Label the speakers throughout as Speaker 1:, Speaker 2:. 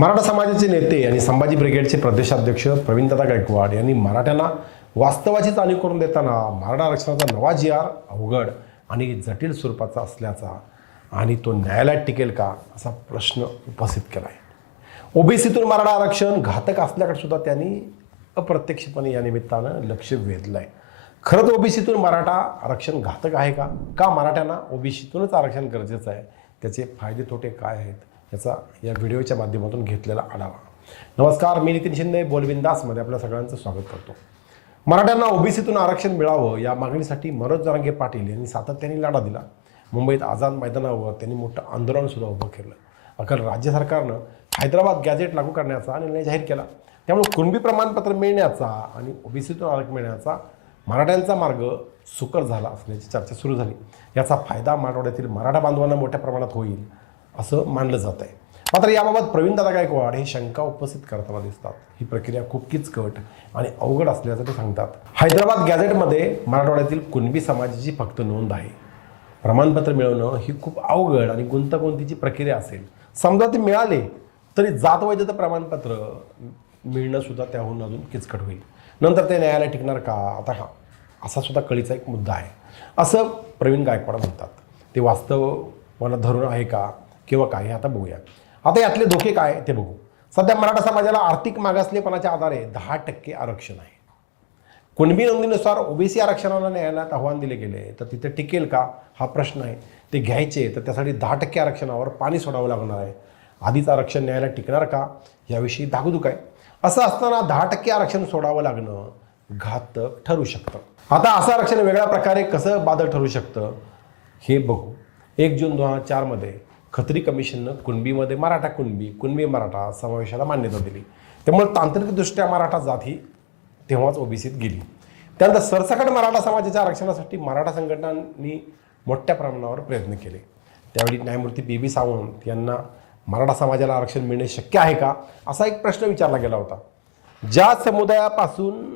Speaker 1: मराठा समाजाचे नेते आणि संभाजी ब्रिगेडचे प्रदेशाध्यक्ष प्रवीणदादा गायकवाड यांनी मराठ्यांना वास्तवाची जाणीव करून देताना मराठा आरक्षणाचा नवा जी आर अवघड आणि जटिल स्वरूपाचा असल्याचा आणि तो न्यायालयात टिकेल का असा प्रश्न उपस्थित केला आहे ओबीसीतून मराठा आरक्षण घातक असल्याकडे सुद्धा त्यांनी अप्रत्यक्षपणे या निमित्तानं लक्ष वेधलं आहे खरंच ओबीसीतून मराठा आरक्षण घातक आहे का? का मराठ्यांना ओबीसीतूनच आरक्षण गरजेचं आहे? त्याचे फायदे तोटे काय आहेत? याचा या व्हिडिओच्या माध्यमातून घेतलेला आढावा. नमस्कार मी नितीन शिंदे बोलविंदासमध्ये आपल्या सगळ्यांचं स्वागत करतो. मराठ्यांना ओबीसीतून आरक्षण मिळावं या मागणीसाठी मनोज जरांगे पाटील यांनी सातत्याने लढा दिला. मुंबईत आझाद मैदानावर त्यांनी मोठं आंदोलनसुद्धा उभं केलं. अखेर राज्य सरकारनं हैदराबाद गॅजेट लागू करण्याचा निर्णय जाहीर केला. त्यामुळे कुणबी प्रमाणपत्र मिळण्याचा आणि ओबीसीतून आरक्षण मिळण्याचा मराठ्यांचा मार्ग सुकर झाला असल्याची चर्चा सुरू झाली. याचा फायदा मराठवाड्यातील मराठा बांधवांना मोठ्या प्रमाणात होईल असं मानलं जात आहे मात्र याबाबत प्रवीणदादा गायकवाड हे शंका उपस्थित करताना दिसतात. ही प्रक्रिया खूप किचकट आणि अवघड असल्याचं ते सांगतात. हैदराबाद गॅझेटमध्ये मराठवाड्यातील कुणबी समाजाची फक्त नोंद आहे. प्रमाणपत्र मिळवणं ही खूप अवघड आणि गुंतागुंतीची प्रक्रिया असेल. समजा ते मिळाले तरी जात वैधता प्रमाणपत्र मिळणं सुद्धा त्याहून अजून किचकट होईल. नंतर ते न्यायालय टिकणार का? आता हा असा सुद्धा कळीचा एक मुद्दा आहे. असं प्रवीण गायकवाड म्हणतात. ते वास्तव मला धरून आहे का? किंवा काय हे आता बघूया. आता यातले धोके काय ते बघू. सध्या मराठा समाजाला आर्थिक मागासलेपणाच्या आधारे दहा टक्के आरक्षण आहे. कुणबी नोंदीनुसार ओबीसी आरक्षणाला न्यायालयात आव्हान दिले गेले. तर तिथे टिकेल का? हा प्रश्न आहे. ते घ्यायचे. तर त्यासाठी दहा टक्के आरक्षणावर पाणी सोडावं लागणार आहे. आधीच आरक्षण न्यायालयात टिकणार का? याविषयी धागुदूक आहे. असं असताना दहा टक्के आरक्षण सोडावं लागणं घातक ठरू शकतं. आता असं आरक्षण वेगळ्या प्रकारे कसं बाधक ठरू शकतं हे बघू. एक जून दोन हजार चारमध्ये खत्री कमिशननं कुणबीमध्ये मराठा कुणबी कुणबी मराठा समावेशाला मान्यता दिली. त्यामुळे तांत्रिकदृष्ट्या मराठा जात ही तेव्हाच ओबीसीत गेली. त्यानंतर सरसकट मराठा समाजाच्या आरक्षणासाठी मराठा संघटनांनी मोठ्या प्रमाणावर प्रयत्न केले. त्यावेळी न्यायमूर्ती बी बी सावंत यांना मराठा समाजाला आरक्षण मिळणे शक्य आहे का? असा एक प्रश्न विचारला गेला होता. ज्या समुदायापासून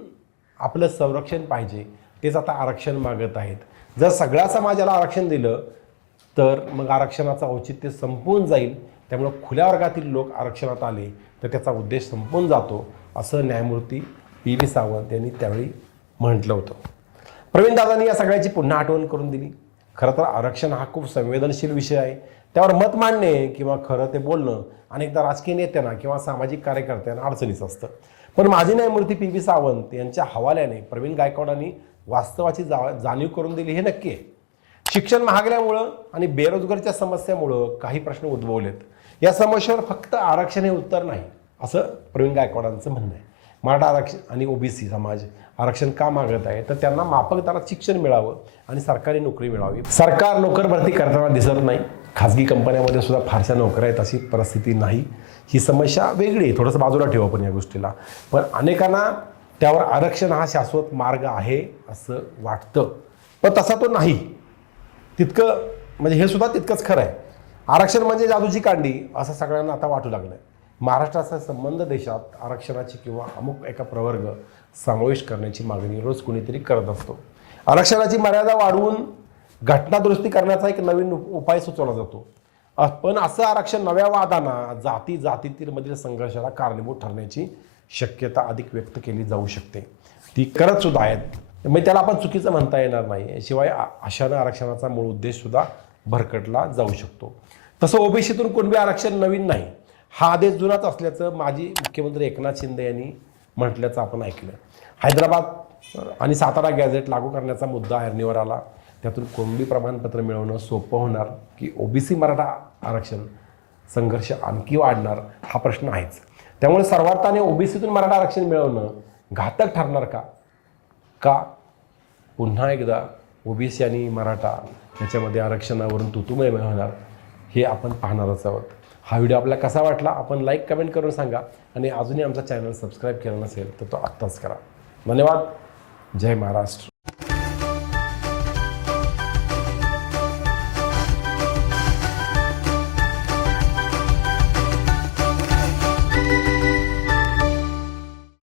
Speaker 1: आपलं संरक्षण पाहिजे तेच आता आरक्षण मागत आहेत. जर सगळ्या समाजाला आरक्षण दिलं तर मग आरक्षणाचं औचित्य संपून जाईल. त्यामुळं खुल्या वर्गातील लोक आरक्षणात आले तर त्याचा उद्देश संपून जातो असं न्यायमूर्ती पी व्ही सावंत यांनी त्यावेळी म्हटलं होतं. प्रवीण दादांनी या सगळ्याची पुन्हा आठवण करून दिली. खरं तर आरक्षण हा खूप संवेदनशील विषय आहे. त्यावर मत मांडणे किंवा खरं ते बोलणं अनेकदा राजकीय नेत्यांना किंवा सामाजिक कार्यकर्त्यांना अडचणीचं असतं. पण माजी न्यायमूर्ती पी व्ही सावंत यांच्या हवाल्याने प्रवीण गायकवाडांनी वास्तवाची जा जाणीव करून दिली हे नक्की आहे. शिक्षण महागल्यामुळं आणि बेरोजगारीच्या समस्यामुळं काही प्रश्न उद्भवलेत. या समस्येवर फक्त आरक्षण हे उत्तर नाही असं प्रवीण गायकवाडांचं म्हणणं आहे. मराठा आरक्षण आणि ओबीसी समाज आरक्षण का मागत आहे? तर त्यांना माफक दरात शिक्षण मिळावं आणि सरकारी नोकरी मिळावी. सरकार नोकर भरती करताना दिसत नाही. खाजगी कंपन्यामध्ये सुद्धा फारशा नोकऱ्या आहेत अशी परिस्थिती नाही. ही समस्या वेगळी आहे. थोडंसं बाजूला ठेवू आपण या गोष्टीला. पण अनेकांना त्यावर आरक्षण हा शाश्वत मार्ग आहे असं वाटतं. पण तसा तो नाही. तितकं म्हणजे हे सुद्धा तितकंच खरं आहे. आरक्षण म्हणजे जादूची कांडी असं सगळ्यांना आता वाटू लागलं आहे महाराष्ट्राचा संबंध देशात आरक्षणाची किंवा अमुक एका प्रवर्ग समावेश करण्याची मागणी रोज कुणीतरी करत असतो. आरक्षणाची मर्यादा वाढवून घटनादुरुस्ती करण्याचा एक नवीन उप- उपाय सुचवला जातो. पण असं आरक्षण नव्या वादांना जाती जातीतील मधील संघर्षाला कारणीभूत ठरण्याची शक्यता अधिक व्यक्त केली जाऊ शकते. ती करत सुद्धा आहेत. म्हणजे त्याला आपण चुकीचं म्हणता येणार नाही. शिवाय अशानं आरक्षणाचा मूळ उद्देश सुद्धा भरकटला जाऊ शकतो. तसं ओबीसीतून कुणबी आरक्षण नवीन नाही. हा आदेश जुनाच असल्याचं माजी मुख्यमंत्री एकनाथ शिंदे यांनी म्हटल्याचं आपण ऐकलं. हैदराबाद आणि सातारा गॅझेट लागू करण्याचा मुद्दा ऐरणीवर आला. त्यातून कोणबी प्रमाणपत्र मिळवणं सोपं होणार की ओबीसी मराठा आरक्षण संघर्ष आणखी वाढणार हा प्रश्न आहेच. त्यामुळे सर्वार्थाने ओबीसीतून मराठा आरक्षण मिळवणं घातक ठरणार का? का? पुन्हा एकदा ओबीसी आणि मराठा याच्यामध्ये आरक्षणावरून तुतुमय होणार हे आपण पाहणारच आहोत. हा व्हिडिओ आपल्याला कसा वाटला आपण लाईक कमेंट करून सांगा. आणि अजूनही आमचा चॅनल सबस्क्राईब केला नसेल तर तो आत्ताच करा. धन्यवाद. जय महाराष्ट्र.